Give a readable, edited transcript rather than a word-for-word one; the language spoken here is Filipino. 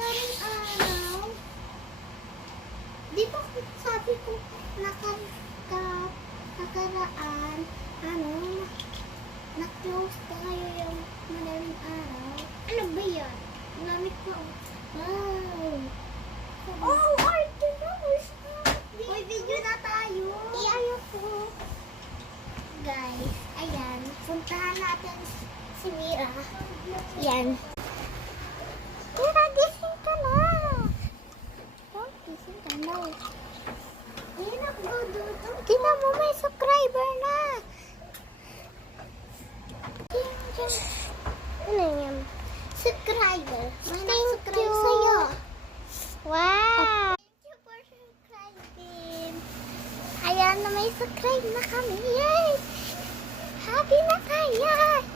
madaling araw. Di ba sabi ko nakaraan, na-close tayo yung madaling araw. Ano ba yan? Lamit ko. Wow! Oh, arte na! Uy, video na tayo! Iano ko. Guys, ayan. Puntahan natin si Mira. Yan. Mira, gising ka na! Oh, gising ka na. Ayan ako dito. Tingnan mo, may subscriber na! Ano yan? Subscriber. May nag-subscribe sa'yo. Wow! Thank you for subscribing. Ayan na, may subscribe na kami. Yay! Happy na tayo!